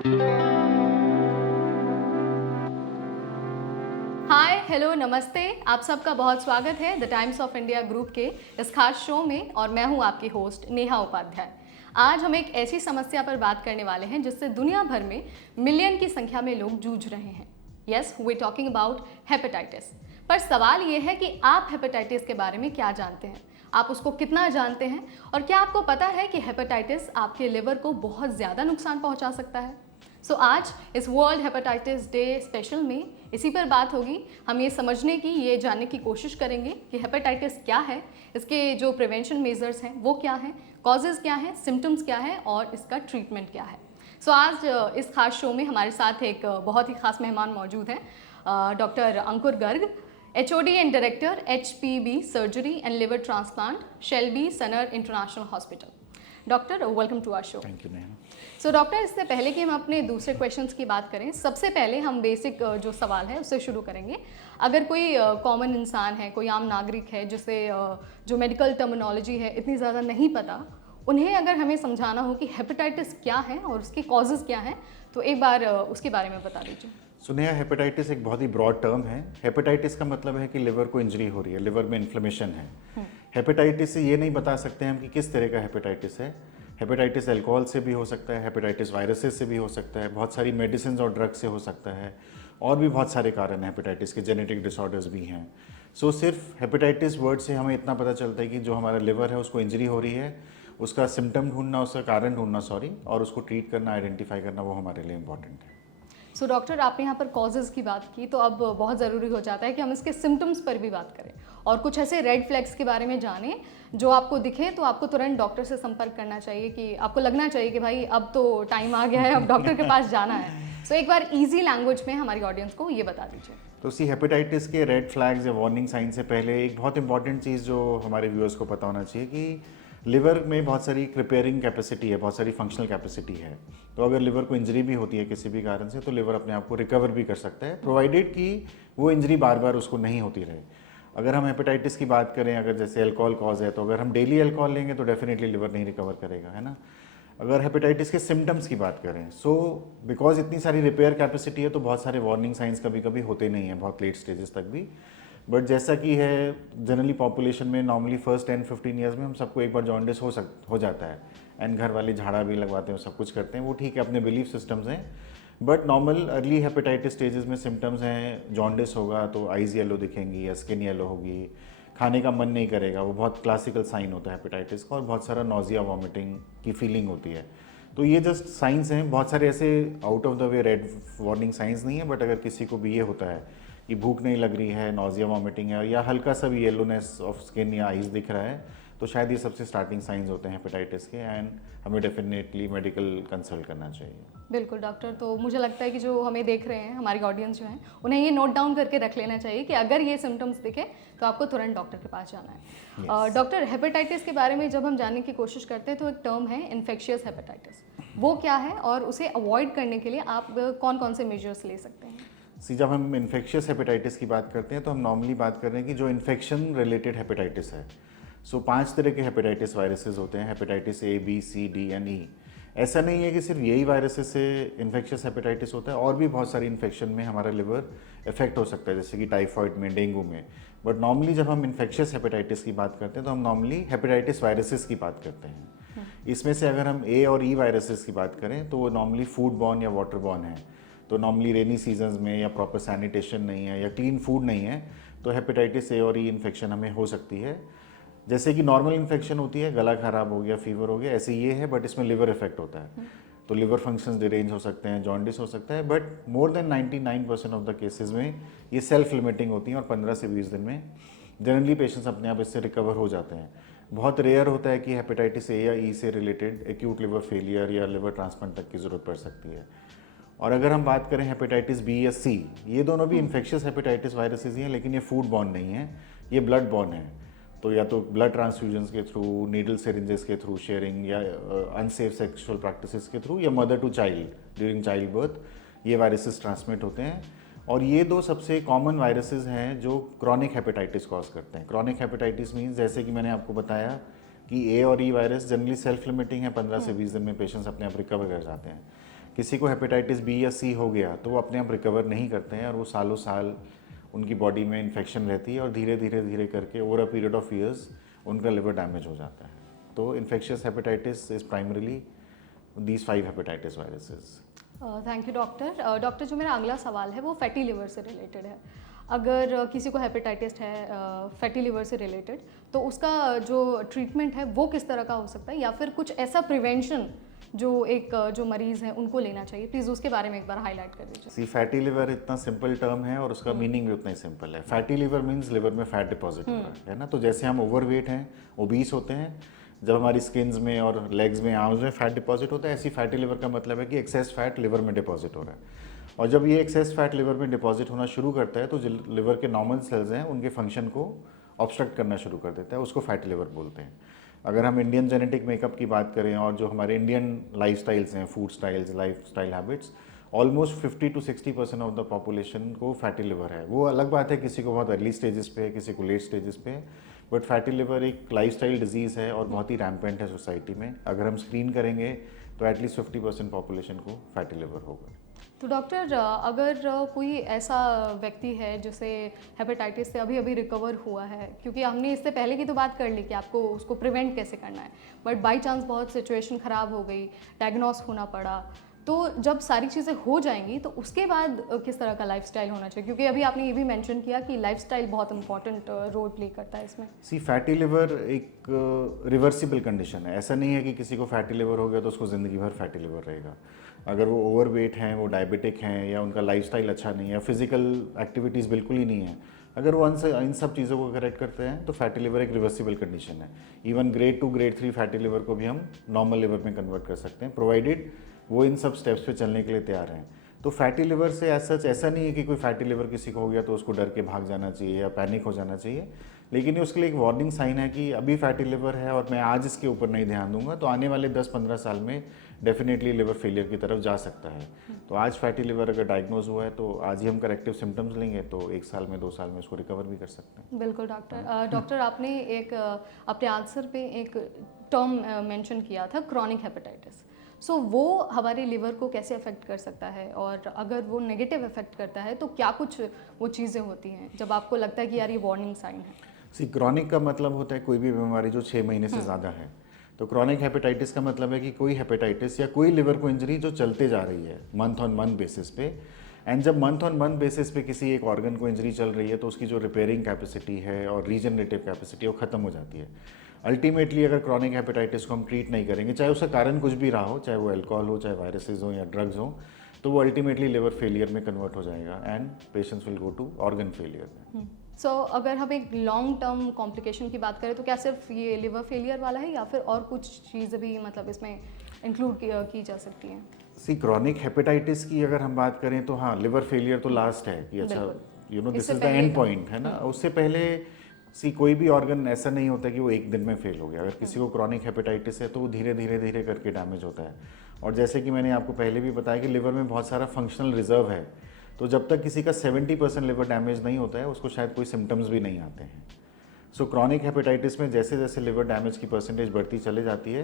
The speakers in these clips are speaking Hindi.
हाय हेलो नमस्ते, आप सबका बहुत स्वागत है the Times of India group के इस खास शो में। और मैं हूं आपकी होस्ट नेहा उपाध्याय। आज हम एक ऐसी समस्या पर बात करने वाले हैं जिससे दुनिया भर में मिलियन की संख्या में लोग जूझ रहे हैं। Yes, we talking about hepatitis. पर सवाल ये है कि आप हेपेटाइटिस के बारे में क्या जानते हैं, आप उसको कितना जानते हैं, और क्या आपको पता है कि हेपेटाइटिस आपके लिवर को बहुत ज़्यादा नुकसान पहुंचा सकता है। आज इस वर्ल्ड हेपेटाइटिस डे स्पेशल में इसी पर बात होगी। हम ये समझने की, ये जानने की कोशिश करेंगे कि हेपेटाइटिस क्या है, इसके जो प्रिवेंशन मेजर्स हैं वो क्या हैं, कॉजेज़ क्या हैं, सिम्टम्स क्या है और इसका ट्रीटमेंट क्या है। आज इस खास शो में हमारे साथ एक बहुत ही खास मेहमान मौजूद हैं, doctor Ankur Garg, HOD and director HPB surgery and liver transplant, Shalby Sanar international hospital. Doctor, welcome to our show. Thank you Neha. Doctor, इससे पहले कि हम अपने दूसरे क्वेश्चंस की बात करें, सबसे पहले हम बेसिक जो सवाल है उससे शुरू करेंगे। अगर कोई कॉमन इंसान है, कोई आम नागरिक है जिसे जो मेडिकल टर्मिनोलॉजी है इतनी ज़्यादा नहीं पता, उन्हें अगर हमें समझाना हो कि हेपेटाइटिस क्या है और उसके कॉजेज़ क्या हैं, तो एक बार उसके बारे में बता दीजिए। सुनिए, हेपेटाइटिस एक बहुत ही ब्रॉड टर्म है। हेपेटाइटिस का मतलब है कि लिवर को इंजरी हो रही है, लिवर में इन्फ्लेमेशन है। हेपेटाइटिस से ये नहीं बता सकते हम कि किस तरह का हेपेटाइटिस है। हेपेटाइटिस अल्कोहल से भी हो सकता है, हेपेटाइटिस वायरसेस से भी हो सकता है, बहुत सारी मेडिसिन और ड्रग से हो सकता है, और भी बहुत सारे कारण हैं हेपेटाइटिस के, जेनेटिक डिसऑर्डर्स भी हैं। सिर्फ हेपेटाइटिस वर्ड से हमें इतना पता चलता है कि जो हमारा लिवर है उसको इंजरी हो रही है, उसका सिम्टम ढूंढना, उसका कारण ढूंढना और उसको ट्रीट करना, आइडेंटिफाई करना, वो हमारे लिए इंपॉर्टेंट है। डॉक्टर, आपने यहाँ पर कॉजेज़ की बात की, तो अब बहुत ज़रूरी हो जाता है कि हम इसके सिम्टम्स पर भी बात करें और कुछ ऐसे रेड फ्लैग्स के बारे में जानें जो आपको दिखे तो आपको तुरंत डॉक्टर से संपर्क करना चाहिए, कि आपको लगना चाहिए कि भाई अब तो टाइम आ गया है, अब डॉक्टर के पास जाना है। एक बार ईजी लैंग्वेज में हमारी ऑडियंस को ये बता दीजिए। हेपेटाइटिस के रेड फ्लैग्स या वार्निंग साइन से पहले एक बहुत इंपॉर्टेंट चीज़ जो हमारे व्यूअर्स को पता होना चाहिए कि लिवर में बहुत सारी रिपेयरिंग कैपेसिटी है, बहुत सारी फंक्शनल कैपेसिटी है। तो अगर लिवर को इंजरी भी होती है किसी भी कारण से, तो लिवर अपने आप को रिकवर भी कर सकता है, प्रोवाइडेड कि वो इंजरी बार बार उसको नहीं होती रहे। अगर हम हेपेटाइटिस की बात करें, अगर जैसे अल्कोहल कॉज है, तो अगर हम डेली अल्कोहल लेंगे तो डेफिनेटली लिवर नहीं रिकवर करेगा, है ना। अगर हेपेटाइटिस के सिम्टम्स की बात करें, बिकॉज इतनी सारी रिपेयर कैपेसिटी है तो बहुत सारे वार्निंग साइंस कभी कभी होते नहीं हैं, बहुत लेट स्टेजेस तक भी। बट जैसा कि है जनरली पॉपुलेशन में, नॉर्मली फर्स्ट 10-15 ईयर्स में हम सबको एक बार जॉन्डिस हो जाता है, एंड घर वाले झाड़ा भी लगवाते हैं, सब कुछ करते हैं, वो ठीक है, अपने बिलीफ सिस्टम्स हैं। But normal early hepatitis stages में सिम्टम्स हैं, जॉन्डिस होगा तो आइज येलो दिखेंगी या स्किन येलो होगी, खाने का मन नहीं करेगा, वो बहुत क्लासिकल साइन होता है हेपेटाइटिस का, और बहुत सारा नोजिया, वॉमिटिंग की फीलिंग होती है। तो ये जस्ट साइंस हैं, बहुत सारे ऐसे out of the way red warning science नहीं है। बट अगर किसी को भी ये होता है कि भूख नहीं लग रही है, नोजिया, वॉमिटिंग है, या हल्का सा भी येलोनेस ऑफ स्किन या आइज दिख रहा है, तो शायद ये सबसे स्टार्टिंग साइंस होते हैं हेपेटाइटिस के, एंड हमें डेफिनेटली मेडिकल कंसल्ट करना चाहिए। बिल्कुल डॉक्टर, तो मुझे लगता है कि जो हमें देख रहे हैं, हमारी ऑडियंस जो है, उन्हें ये नोट डाउन करके रख लेना चाहिए कि अगर ये सिम्टम्स दिखे तो आपको तुरंत डॉक्टर के पास जाना है। डॉक्टर, हेपेटाइटिस के बारे में जब हम जानने की कोशिश करते हैं तो एक टर्म है इन्फेक्शियस हेपेटाइटिस, वो क्या है और उसे अवॉइड करने के लिए आप कौन कौन से मेजर्स ले सकते हैं? जब हम इन्फेक्शियस हेपेटाइटिस की बात करते हैं तो हम नॉर्मली बात कर रहे हैं कि जो इन्फेक्शन रिलेटेड हेपेटाइटिस है। 5 तरह के हेपेटाइटिस वायरसेस होते हैं, hepatitis A, B, C, D and E। ऐसा नहीं है कि सिर्फ यही वायरसेस से इन्फेक्शियस हेपेटाइटिस होता है, और भी बहुत सारी इन्फेक्शन में हमारा लिवर इफेक्ट हो सकता है, जैसे कि टाइफॉइड में, डेंगू में। बट नॉर्मली जब हम इन्फेक्शियस हेपेटाइटिस की बात करते हैं तो हम नॉर्मली हेपेटाइटिस वायरसेस की बात करते हैं। इसमें से अगर हम A और E वायरसेस की बात करें तो वो नॉर्मली फूड बॉर्न या वाटर बॉर्न है। तो नॉर्मली रेनी सीजन्स में, या प्रॉपर सैनिटेशन नहीं है, या क्लीन फूड नहीं है, तो हेपेटाइटिस A और E इन्फेक्शन हमें हो सकती है। जैसे कि नॉर्मल इन्फेक्शन होती है, गला खराब हो गया, फीवर हो गया, ऐसे ये है, बट इसमें लिवर इफेक्ट होता है, तो लिवर फंक्शंस डिरेंज हो सकते हैं, जॉन्डिस हो सकता है। But more than 99% of the cases में ये सेल्फ लिमिटिंग होती हैं, और 15 से 20 दिन में जनरली पेशेंट्स अपने आप इससे रिकवर हो जाते हैं। बहुत रेयर होता है कि हेपेटाइटिस A या E से रिलेटेड एक्यूट लिवर फेलियर या लिवर ट्रांसप्लांट तक की ज़रूरत पड़ सकती है। और अगर हम बात करें हेपेटाइटिस B या C, ये दोनों भी इन्फेक्शियस हेपेटाइटिस वायरसेस ही हैं, लेकिन ये फूड बॉर्न नहीं है, ये ब्लड बॉर्न है। तो या तो ब्लड ट्रांसफ्यूजन्स के थ्रू, नीडल सिरिंजेस के थ्रू शेयरिंग, या अनसेफ सेक्सुअल प्रैक्टिसेस के थ्रू, या mother to child during child birth, ये वायरसेस ट्रांसमिट होते हैं। और ये दो सबसे कॉमन वायरसेस हैं जो क्रॉनिक हेपेटाइटिस कॉज करते हैं। क्रॉनिक हेपेटाइटिस मीन्स, जैसे कि मैंने आपको बताया कि A और E virus generally self limiting है, 15 से 20 दिन में पेशेंट्स अपने आप रिकवर कर जाते हैं। किसी को हेपेटाइटिस बी या सी हो गया तो वो अपने आप रिकवर नहीं करते हैं और वो सालों साल उनकी बॉडी में इन्फेक्शन रहती है और धीरे धीरे धीरे करके over a period of years उनका लिवर डैमेज हो जाता है। तो infectious hepatitis is primarily these 5 hepatitis viruses. Thank you doctor. Doctor, जो मेरा अगला सवाल है वो फैटी लिवर से रिलेटेड है। अगर किसी को हेपेटाइटिस है फैटी लिवर से रिलेटेड, तो उसका जो ट्रीटमेंट है वो किस तरह का हो सकता है, या फिर कुछ ऐसा प्रिवेंशन जो जो मरीज़ हैं उनको लेना चाहिए, प्लीज़ उसके बारे में एक बार हाईलाइट कर दीजिए। सी फैटी लिवर इतना सिंपल टर्म है और उसका मीनिंग भी उतना ही सिंपल है। फैटी लिवर मीन्स लिवर में फैट डिपॉजिट हो रहा है ना। तो जैसे हम ओवरवेट हैं, ओबीस होते हैं, जब हमारी स्किन्स में और लेग्स में, आर्म्स में फैट डिपॉजिट होता है, ऐसी फैटी लिवर का मतलब है कि एक्सेस फैट लिवर में डिपॉजिट हो रहा है। और जब ये एक्सेस फैट लिवर में डिपॉजिट होना शुरू करता है तो जो लिवर के नॉर्मल सेल्स हैं उनके फंक्शन को ऑब्स्ट्रक्ट करना शुरू कर देता है, उसको फैटी लिवर बोलते हैं। अगर हम इंडियन जेनेटिक मेकअप की बात करें और जो हमारे इंडियन लाइफ स्टाइल्स हैं, food styles, life style habits, almost 50 to 60% of the population को फैटी लिवर है। वो अलग बात है, किसी को बहुत अर्ली स्टेजेस पे है, किसी को लेट स्टेजेस पे है, बट फैटी लिवर एक लाइफस्टाइल डिजीज़ है और बहुत ही रैम्पेंट है सोसाइटी में। अगर हम स्क्रीन करेंगे तो एटलीस्ट 50% पॉपुलेशन को फैटी लिवर होगा। तो डॉक्टर, अगर कोई ऐसा व्यक्ति है जिसे हेपेटाइटिस से अभी अभी रिकवर हुआ है, क्योंकि हमने इससे पहले की तो बात कर ली कि आपको उसको प्रिवेंट कैसे करना है, बट बाय चांस बहुत सिचुएशन ख़राब हो गई, डायग्नोस होना पड़ा, तो जब सारी चीज़ें हो जाएंगी तो उसके बाद किस तरह का लाइफस्टाइल होना चाहिए, क्योंकि अभी आपने ये भी मेंशन किया कि लाइफस्टाइल बहुत इंपॉर्टेंट रोल प्ले करता है इसमें। सी फैटी लिवर एक रिवर्सिबल कंडीशन है। ऐसा नहीं है कि किसी को फैटी लिवर हो गया तो उसको ज़िंदगी भर फैटी लिवर रहेगा। अगर वो ओवरवेट हैं, वो डायबिटिक हैं, या उनका लाइफस्टाइल अच्छा नहीं है, फिजिकल एक्टिविटीज़ बिल्कुल ही नहीं है, अगर वो इन सब चीज़ों को करेक्ट करते हैं तो फैटी लिवर एक रिवर्सिबल कंडीशन है। Even grade 2 grade 3 fatty liver को भी हम नॉर्मल लिवर में कन्वर्ट कर सकते हैं, प्रोवाइडेड वो इन सब स्टेप्स पे चलने के लिए तैयार हैं। तो फैटी लिवर से सच ऐसा नहीं है कि कोई फैटी लिवर किसी को हो गया तो उसको डर के भाग जाना चाहिए या पैनिक हो जाना चाहिए, लेकिन ये उसके लिए एक वार्निंग साइन है कि अभी फैटी लिवर है और मैं आज इसके ऊपर नहीं ध्यान दूंगा तो आने वाले 10-15 साल में डेफिनेटली लिवर फेलियर की तरफ जा सकता है। तो आज फैटी लिवर अगर डायग्नोज हुआ है तो आज ही हम करेक्टिव सिम्टम्स लेंगे तो 1 साल में 2 साल में उसको रिकवर भी कर सकते हैं। बिल्कुल डॉक्टर। डॉक्टर, आपने एक अपने आंसर पे एक टर्म मेंशन किया था, क्रॉनिक हेपेटाइटिस। सो वो हमारे लिवर को कैसे अफेक्ट कर सकता है, और अगर वो नेगेटिव अफेक्ट करता है तो क्या कुछ वो चीज़ें होती हैं जब आपको लगता है कि यार ये वार्निंग साइन है? सी क्रॉनिक का मतलब होता है कोई भी बीमारी जो 6 महीने से ज़्यादा है। तो क्रॉनिक हेपेटाइटिस का मतलब है कि कोई हेपेटाइटिस या कोई लिवर को इंजरी जो चलते जा रही है मंथ ऑन मंथ बेसिस पे। एंड जब मंथ ऑन मंथ बेसिस पे किसी एक ऑर्गन को इंजरी चल रही है तो उसकी जो रिपेयरिंग कैपेसिटी है और रीजनरेटिव कैपेसिटी वो ख़त्म हो जाती है। अल्टीमेटली अगर क्रॉनिक हेपेटाइटिस को हम ट्रीट नहीं करेंगे, चाहे उसका कारण कुछ भी रहा हो, चाहे वो अल्कोहल हो, चाहे वायरसेस हो या ड्रग्स हो, तो वो अल्टीमेटली लिवर फेलियर में कन्वर्ट हो जाएगा and patients will go to organ failure. So अगर हम एक लॉन्ग टर्म कॉम्प्लिकेशन की बात करें तो क्या सिर्फ ये लिवर फेलियर वाला है, या फिर और कुछ चीज़ें भी मतलब इसमें इंक्लूड की जा सकती हैं? सी क्रॉनिक हेपेटाइटिस की अगर हम बात करें तो हाँ, लिवर फेलियर तो लास्ट है कि अच्छा this is the end point है ना। उससे पहले सी कोई भी ऑर्गन ऐसा नहीं होता कि वो एक दिन में फेल हो गया। अगर किसी को क्रॉनिक हेपेटाइटिस है तो वो धीरे धीरे धीरे करके डैमेज होता है। और जैसे कि मैंने आपको पहले भी बताया कि लिवर में बहुत सारा फंक्शनल रिजर्व है, तो जब तक किसी का 70% लिवर डैमेज नहीं होता है उसको शायद कोई सिम्टम्स भी नहीं आते हैं। सो क्रॉनिक हेपेटाइटिस में जैसे जैसे लिवर डैमेज की परसेंटेज बढ़ती चले जाती है,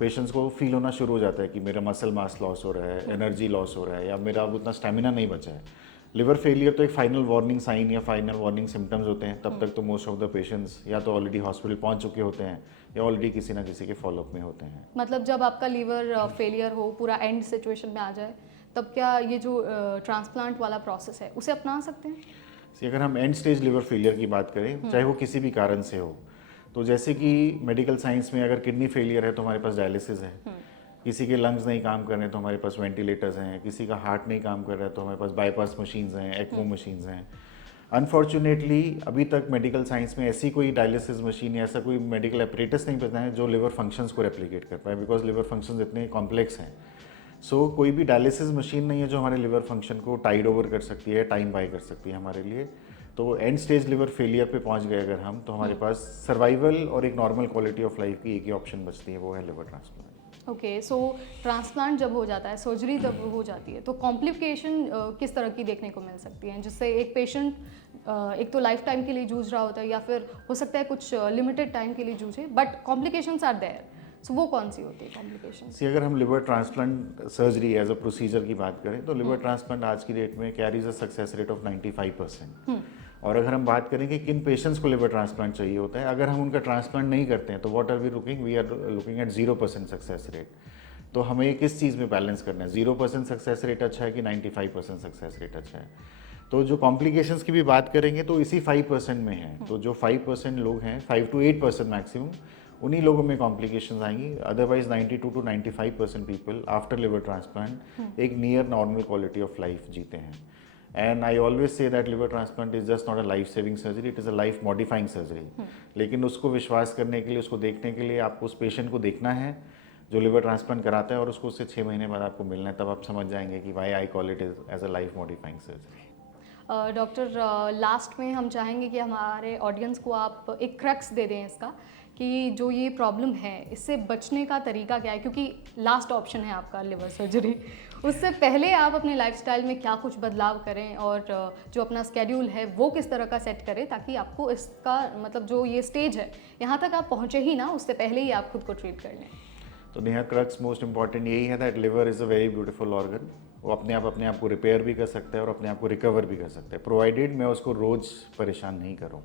पेशेंट्स को फील होना शुरू हो जाता है कि मेरा मसल मास लॉस हो रहा है, एनर्जी लॉस हो रहा है, या मेरा अब उतना स्टेमिना नहीं बचा है। लिवर फेलियर तो एक फाइनल वार्निंग साइन या फाइनल वार्निंग सिम्टम्स होते हैं। तब तक तो मोस्ट ऑफ द पेशेंट्स या तो ऑलरेडी हॉस्पिटल पहुंच चुके होते हैं या ऑलरेडी किसी ना किसी के फॉलोअप में होते हैं। मतलब जब आपका लीवर फेलियर हो, पूरा एंड सिचुएशन में आ जाए, तब क्या ये जो ट्रांसप्लांट वाला प्रोसेस है उसे अपना सकते हैं? अगर हम एंड स्टेज लिवर फेलियर की बात करें, चाहे वो किसी भी कारण से हो, तो जैसे कि मेडिकल साइंस में अगर किडनी फेलियर है तो हमारे पास डायलिसिस है, किसी के लंग्स नहीं काम कर रहे हैं तो हमारे पास वेंटिलेटर्स हैं, किसी का हार्ट नहीं काम कर रहा है तो हमारे पास बाईपास मशीन्स हैं, एक्मो मशीन्स हैं। अनफॉर्चुनेटली अभी तक मेडिकल साइंस में ऐसी कोई डायलिसिस मशीन या ऐसा कोई मेडिकल एपरेटस नहीं पता है जो लिवर फंक्शंस को रेप्लिकेट कर पाए, बिकॉज लिवर फंक्शंस इतने कॉम्प्लेक्स हैं। सो कोई भी डायलिसिस मशीन नहीं है जो हमारे लिवर फंक्शन को टाइड ओवर कर सकती है, टाइम बाय कर सकती है हमारे लिए। तो एंड स्टेज लिवर फेलियर पे पहुंच गए अगर हम, तो हमारे पास सर्वाइवल और एक नॉर्मल क्वालिटी ऑफ लाइफ की एक ही ऑप्शन बचती है, वो है लिवर ट्रांसप्लांट। ओके, सो ट्रांसप्लांट जब हो जाता है, सर्जरी जब हो जाती है, तो कॉम्प्लिकेशन किस तरह की देखने को मिल सकती हैं, जिससे एक पेशेंट एक तो लाइफ टाइम के लिए जूझ रहा होता है, या फिर हो सकता है कुछ लिमिटेड टाइम के लिए जूझे, but complications are there. So वो कौन सी होती है कॉम्प्लिकेशन? सी अगर हम liver transplant surgery as a procedure की बात करें तो लिवर ट्रांसप्लांट आज की डेट में carries a success rate of 95%। और अगर हम बात करें कि किन पेशेंट्स को लिवर ट्रांसप्लांट चाहिए होता है, अगर हम उनका ट्रांसप्लांट नहीं करते हैं तो what are we looking, we are looking at 0% success rate. तो हमें किस चीज़ में बैलेंस करना है, 0% सक्सेस रेट अच्छा है कि 95% सक्सेस रेट अच्छा है? तो जो कॉम्प्लिकेशंस की भी बात करेंगे तो इसी 5% में है। तो जो 5% लोग हैं, 5 to 8% मैक्सिमम, उन्हीं लोगों में कॉम्प्लिकेशंस आएंगी। Otherwise 92 to 95% people after liver transplant एक near normal quality of life जीते हैं। And I always say that liver transplant is just not a life saving surgery, it is a life modifying surgery. लेकिन उसको विश्वास करने के लिए, उसको देखने के लिए आपको उस पेशेंट को देखना है जो लिवर ट्रांसप्लांट कराता है, और उसको उससे 6 महीने बाद आपको मिलना है, तब आप समझ जाएंगे कि why I call it as a life modifying surgery. Doctor, last में हम चाहेंगे कि हमारे ऑडियंस को आप एक क्रक्स दे दें इसका, कि जो ये प्रॉब्लम है इससे बचने का तरीका क्या है, क्योंकि लास्ट ऑप्शन है आपका लिवर सर्जरी। उससे पहले आप अपने लाइफस्टाइल में क्या कुछ बदलाव करें और जो अपना स्केड्यूल है वो किस तरह का सेट करें, ताकि आपको इसका मतलब जो ये स्टेज है यहाँ तक आप पहुँचे ही ना, उससे पहले ही आप खुद को ट्रीट कर लें। तो नेहा, क्रक्स मोस्ट इंपॉर्टेंट यही है that liver is a very beautiful organ. वो अपने आप को रिपेयर भी कर सकता है और अपने आप को रिकवर भी कर सकता है, प्रोवाइडेड मैं उसको रोज़ परेशान नहीं करूँ।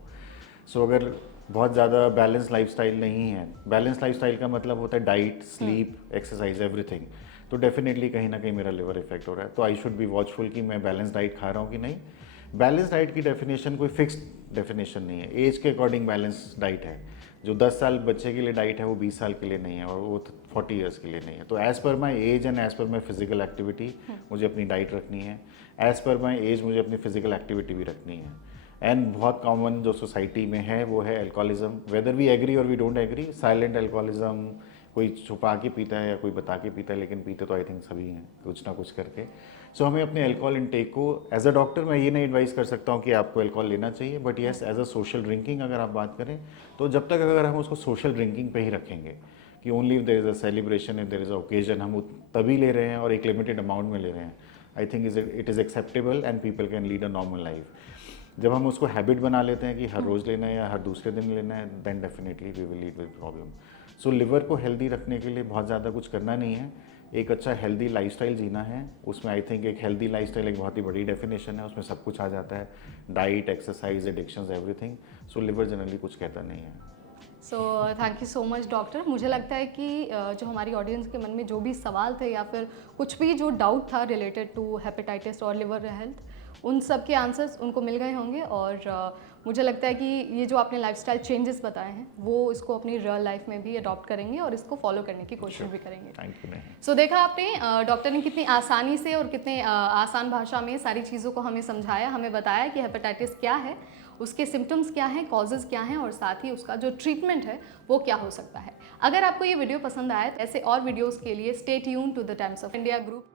सो अगर बहुत ज़्यादा बैलेंस लाइफस्टाइल नहीं है, बैलेंस लाइफस्टाइल का मतलब होता है डाइट, स्लीप, एक्सरसाइज, एवरीथिंग, तो डेफिनेटली कहीं ना कहीं मेरा लिवर इफेक्ट हो रहा है। तो आई शुड बी वॉचफुल कि मैं बैलेंस डाइट खा रहा हूँ कि नहीं। बैलेंस डाइट की डेफिनेशन कोई फिक्स्ड डेफिनेशन नहीं है, एज के अकॉर्डिंग बैलेंस डाइट है। जो 10 साल बच्चे के लिए डाइट है वो 20 साल के लिए नहीं है, और वो 40 ईयर्स के लिए नहीं है। तो as per my age and as per my physical activity मुझे अपनी डाइट रखनी है, एज़ पर माई एज मुझे अपनी फिजिकल एक्टिविटी भी रखनी है। एंड बहुत कॉमन जो सोसाइटी में है वो है अल्कोहलिज्म, वेदर वी एग्री और we don't agree. Silent alcoholism, कोई छुपा के पीता है या कोई बता के पीता है, लेकिन पीते तो आई थिंक सभी हैं कुछ ना कुछ करके। सो हमें अपने अल्कोहल इंटेक को, एज अ डॉक्टर मैं ये नहीं एडवाइस कर सकता हूँ कि आपको अल्कोहल लेना चाहिए, but yes as a social drinking अगर आप बात करें तो जब तक अगर हम उसको सोशल ड्रिंकिंग पे ही रखेंगे कि only if there is a celebration, if there is an occasion, हम तभी ले रहे हैं और एक लिमिटेड अमाउंट में ले रहे हैं, I think it is acceptable and people can lead a normal life. जब हम उसको हैबिट बना लेते हैं कि हर रोज़ लेना है या हर दूसरे दिन लेना है, then definitely we will lead with problem. So liver को हेल्दी रखने के लिए बहुत ज़्यादा कुछ करना नहीं है, एक अच्छा हेल्दी लाइफस्टाइल जीना है। उसमें आई थिंक एक हेल्दी लाइफस्टाइल एक बहुत ही बड़ी डेफिनेशन है, उसमें सब कुछ आ जाता है, डाइट, एक्सरसाइज, एडिक्शंस, एवरीथिंग। सो लिवर जनरली कुछ कहता नहीं है। So thank you so much doctor. मुझे लगता है कि जो हमारी ऑडियंस के मन में जो भी सवाल थे या फिर कुछ भी जो डाउट था रिलेटेड टू हेपेटाइटिस और लिवर हेल्थ, उन सब के आंसर्स उनको मिल गए होंगे। और मुझे लगता है कि ये जो आपने लाइफस्टाइल चेंजेस बताए हैं वो इसको अपनी रियल लाइफ में भी अडॉप्ट करेंगे और इसको फॉलो करने की कोशिश भी करेंगे। Thank you. सो देखा आपने, डॉक्टर ने कितनी आसानी से और कितने आसान भाषा में सारी चीज़ों को हमें समझाया, हमें बताया कि हेपेटाइटिस क्या है, उसके सिम्टम्स क्या हैं, कॉजेज़ क्या हैं और साथ ही उसका जो ट्रीटमेंट है वो क्या हो सकता है। अगर आपको ये वीडियो पसंद आया तो ऐसे और वीडियोज़ के लिए stay tune to the Times of India group.